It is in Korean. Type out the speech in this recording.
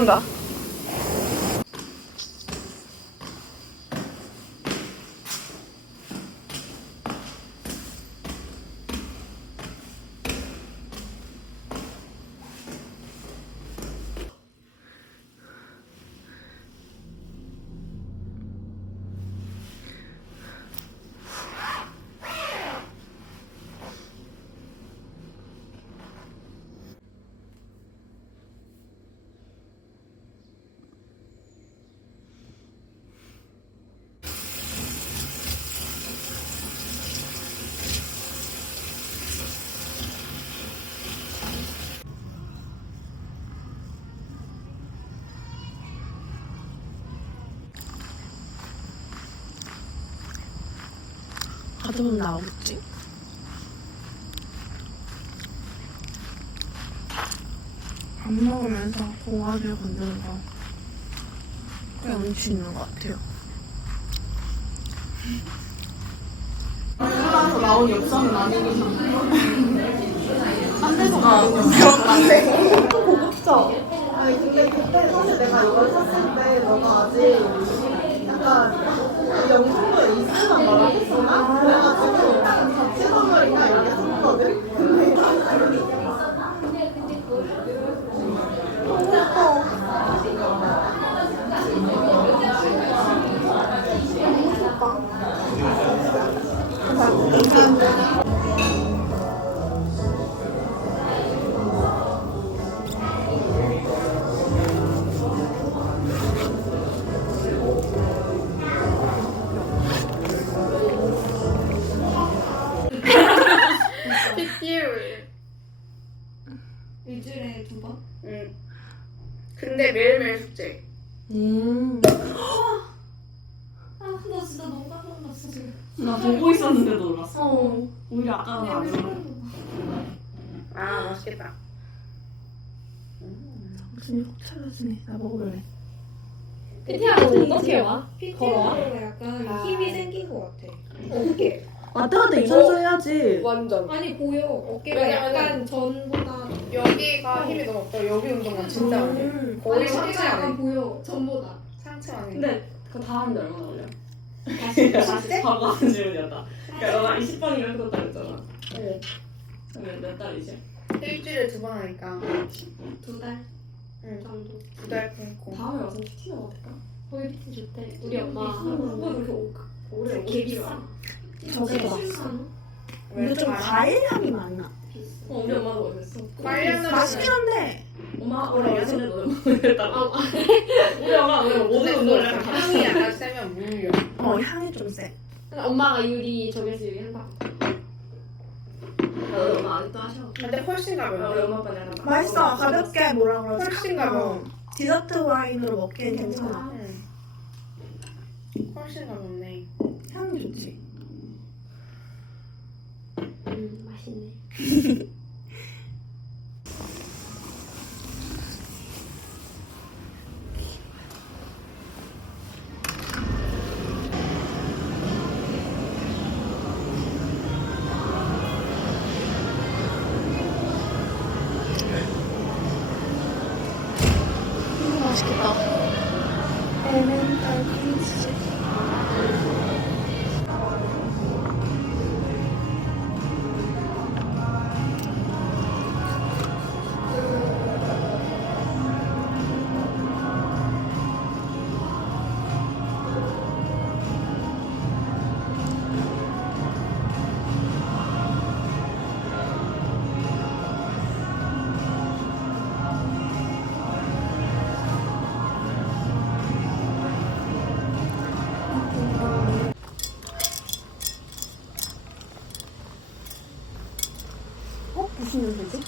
온다. 받으면 나오겠지? 밥 먹으면서 공화를 걷는 거 꽤 운치 있는 것 같아요. 들어가서 나온 엽서는 아니긴 딴 데서 어, 배웠는데. 고급져. 아니 근데 그때 사실 내가 이걸 샀을 때 너가 아직 약간 영상도에 있으면 말을 했었나? 그래가지고 자취 선물인가 이렇게 샀거든? 근데 PT를 일주일에 두 번? 응. 근데 매일매일 숙제. 음. 아, 나 진짜 너무 깜짝 놀랐어. 나 보고 있었는데도 놀랐어. 어. 오히려 아까는 안 놀랐어. 아 맛있겠다. 정신이 확 차려지네. 나 먹을래. PT하고 어떻게 와? 걸어와? PT로 약간 아. 힘이 생긴 것 같아. 어깨. 왔다 갔다 유산소 해야지. 완전. 아니 보여. 어깨가 왜냐면은- 약간 전보다 여기가 힘이 너무 없다. 여기 운동은 진짜 안 해. 음. 거의 아니 상체 어깨가 약간 안 해. 보여. 전보다. 상체 안 해. 근데 그거 다 하는데 얼마나 걸려? 다시 다시 바로 질문이었다. 그러니까 너가 20번인가 했었다 그랬잖아. 네. 그러면 몇 달이지? 일주일에 두 번 하니까 두 달 응. 정도. 두 달 끊고. 다음에 와서 PT 넣어볼까? 거기 PT 좋대. 우리 엄마 왜 그렇게 오- 오래 개 비싸. 저기도. 근데 좀 과일 향이 많아. 어, 우리 엄마도 그랬어. 관리하는 맛있긴 한데. 엄마 오래 예전에 너 했다고. 우리 엄마 왜 모든 운동을 약간 다 향이 약간 세면 물려. 어 향이 좀 세. 근데 엄마가 유리 저기서 유리 한다. 우리 엄마 아직도 하셔. 근데 훨씬 우리 가벼워. 엄마 아빠는 약간 맛있어. 가볍게 뭐라 그러지? 훨씬 가벼워. 어, 디저트 와인으로 먹기엔 괜찮아. 응. 훨씬 가볍네. 향이 좋지. 음, 맛있네. 음, 맛있 무슨 냄새지?